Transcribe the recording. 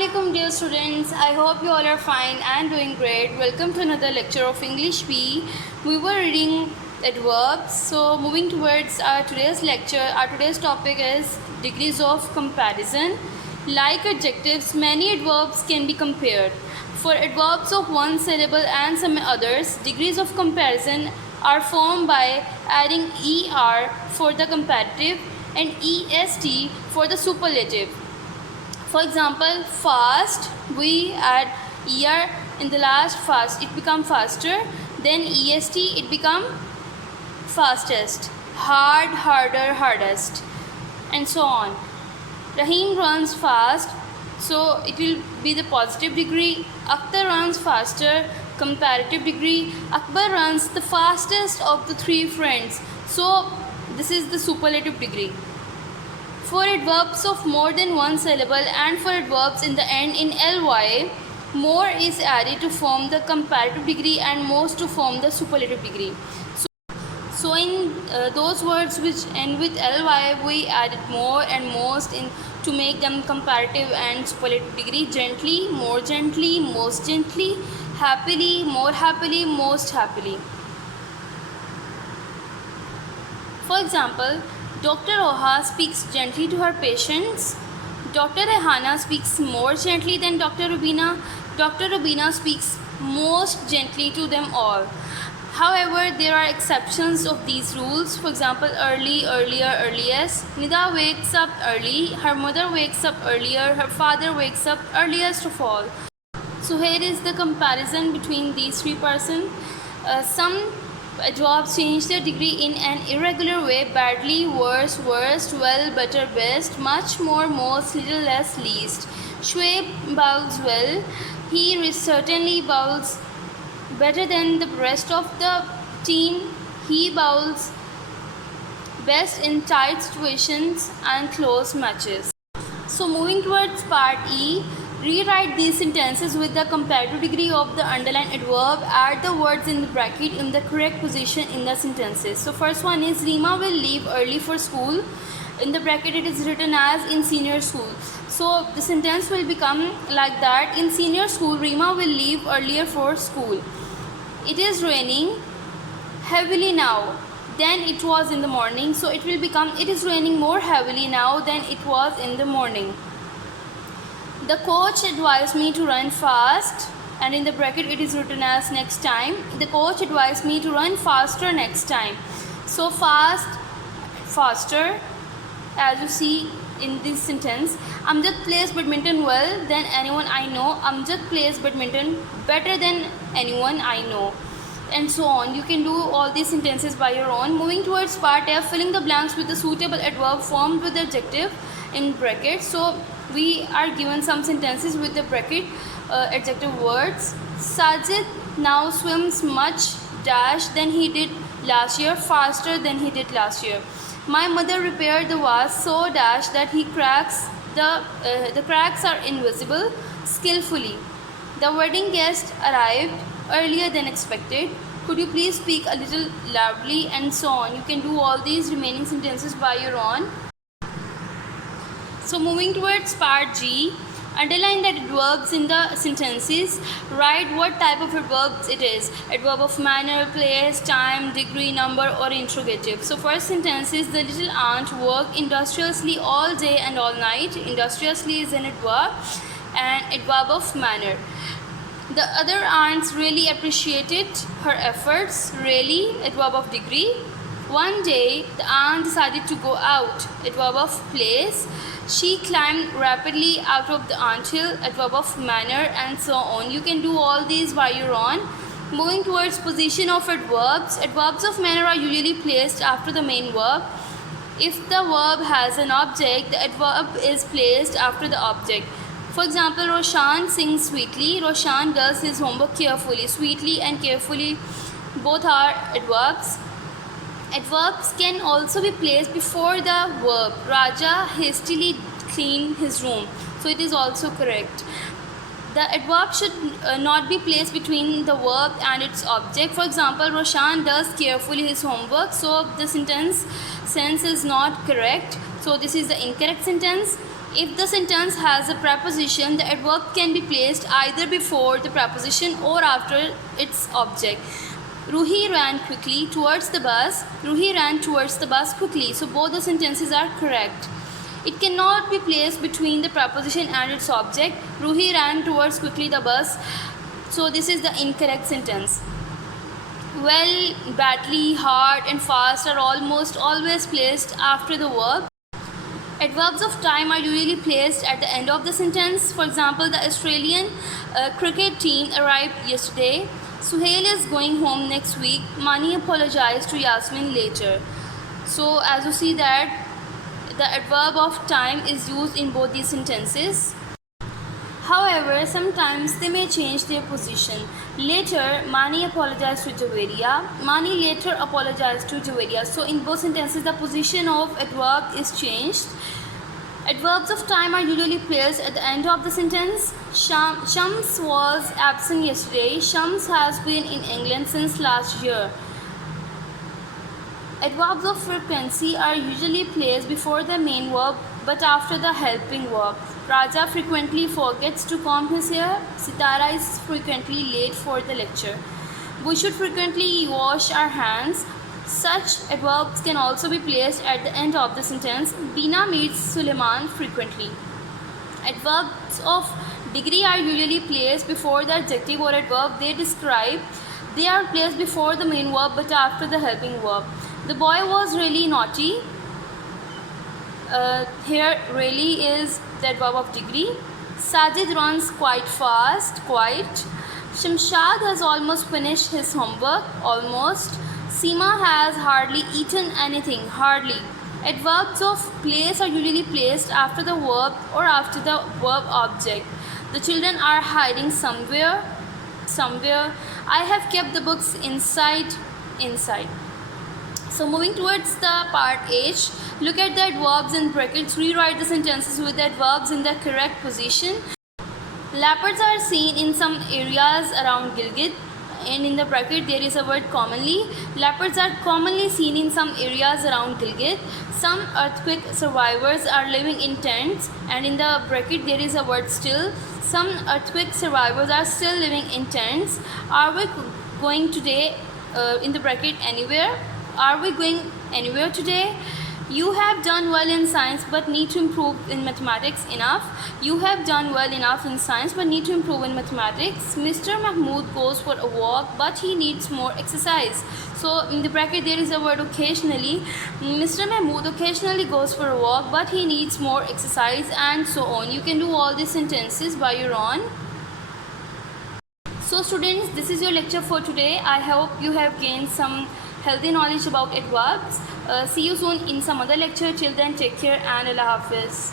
Assalamualaikum dear students. I hope you all are fine and doing great. Welcome to another lecture of English B. We were reading adverbs. So moving towards our today's lecture, our today's topic is degrees of comparison. Like adjectives, many adverbs can be compared. For adverbs of one syllable and some others, degrees of comparison are formed by adding er for the comparative and est for the superlative. For example, fast, we add er in the last fast, it become faster. Then est, it become fastest. Hard, harder, hardest, and so on. Rahim runs fast, so it will be the positive degree. Akhtar runs faster, comparative degree. Akbar runs the fastest of the three friends, so this is the superlative degree. For adverbs of more than one syllable and for adverbs in the end in ly, more is added to form the comparative degree and most to form the superlative degree. So in those words which end with ly, we added more and most in to make them comparative and superlative degree. Gently, more gently, most gently. Happily, more happily, most happily. For example, Dr. Oha speaks gently to her patients. Dr. Rehana speaks more gently than Dr. Rubina. Dr. Rubina speaks most gently to them all. However, there are exceptions of these rules. For example, early, earlier, earliest. Nida wakes up early. Her mother wakes up earlier. Her father wakes up earliest of all. So here is the comparison between these three persons. Some adverbs change their degree in an irregular way: badly, worse, worst, well, better, best, much, more, most, little, less, least. Shoaib bowls well. He certainly bowls better than the rest of the team. He bowls best in tight situations and close matches. So moving towards part E, rewrite these sentences with the comparative degree of the underlined adverb. Add the words in the bracket in the correct position in the sentences. So first one is Rima will leave early for school. In the bracket it is written as in senior school. So the sentence will become like that: in senior school, Rima will leave earlier for school. It is raining heavily now than it was in the morning. So it will become it is raining more heavily now than it was in the morning. The coach advised me to run fast, and in the bracket it is written as next time. The coach advised me to run faster next time. So fast, faster, as you see in this sentence. Amjad plays badminton well than anyone I know. Amjad plays badminton better than anyone I know, and so on. You can do all these sentences by your own. Moving towards part F, filling the blanks with the suitable adverb formed with the adjective in brackets. So we are given some sentences with the bracket adjective words. Sajid now swims much dash than he did last year, faster than he did last year. My mother repaired the vase so dash that he cracks the cracks are invisible skillfully. The wedding guest arrived earlier than expected. Could you please speak a little loudly, and so on. You can do all these remaining sentences by your own. So moving towards part G, underline the adverbs in the sentences. Write what type of adverbs it is: adverb of manner, place, time, degree, number, or interrogative. So first sentence is the little aunt worked industriously all day and all night. Industriously is an adverb, and adverb of manner. The other aunts really appreciated her efforts. Really, adverb of degree. One day, the aunt decided to go out. Adverb of place. She climbed rapidly out of the anthill. Adverb of manner, and so on. You can do all these by your own. Moving towards position of adverbs. Adverbs of manner are usually placed after the main verb. If the verb has an object, the adverb is placed after the object. For example, Roshan sings sweetly. Roshan does his homework carefully. Sweetly and carefully both are adverbs. Adverbs can also be placed before the verb. Raja hastily cleaned his room. So it is also correct. The adverb should not be placed between the verb and its object. For example, Roshan does carefully his homework. So the sense is not correct. So this is the incorrect sentence. If the sentence has a preposition, the adverb can be placed either before the preposition or after its object. Ruhi ran quickly towards the bus. Ruhi ran towards the bus quickly. So both the sentences are correct. It cannot be placed between the preposition and its object. Ruhi ran towards quickly the bus. So this is the incorrect sentence. Well, badly, hard and fast are almost always placed after the verb. Adverbs of time are usually placed at the end of the sentence. For example, the Australian cricket team arrived yesterday. Suhail is going home next week. Mani apologized to Yasmin later. So as you see that the adverb of time is used in both these sentences. However, sometimes they may change their position. Later, Mani apologized to Javeria. Mani later apologized to Javeria. So in both sentences, the position of adverb is changed. Adverbs of time are usually placed at the end of the sentence. Shams was absent yesterday. Shams has been in England since last year. Adverbs of frequency are usually placed before the main verb but after the helping verb. Raja frequently forgets to comb his hair. Sitara is frequently late for the lecture. We should frequently wash our hands. Such adverbs can also be placed at the end of the sentence. Bina meets Suleiman frequently. Adverbs of degree are usually placed before the adjective or adverb they describe. They are placed before the main verb but after the helping verb. The boy was really naughty. Here really is the adverb of degree. Sajid runs quite fast, quite. Shamshad has almost finished his homework, almost. Seema has hardly eaten anything, hardly. Adverbs of place are usually placed after the verb or after the verb object. The children are hiding somewhere. I have kept the books inside. So moving towards the part H, look at the adverbs in brackets. Rewrite the sentences with the adverbs in the correct position. Leopards are seen in some areas around Gilgit. And in the bracket there is a word commonly. Leopards are commonly seen in some areas around Gilgit. Some earthquake survivors are living in tents. And in the bracket there is a word still. Some earthquake survivors are still living in tents. Are we going today? In the bracket anywhere. Are we going anywhere today? You have done well in science but need to improve in mathematics enough. You have done well enough in science but need to improve in mathematics. Mr. Mahmood goes for a walk but he needs more exercise. So in the bracket there is a word occasionally. Mr. Mahmood occasionally goes for a walk but he needs more exercise, and so on. You can do all these sentences by your own. So students, this is your lecture for today. I hope you have gained some healthy knowledge about adverbs. See you soon in some other lecture. Till then, take care and Allah Hafiz.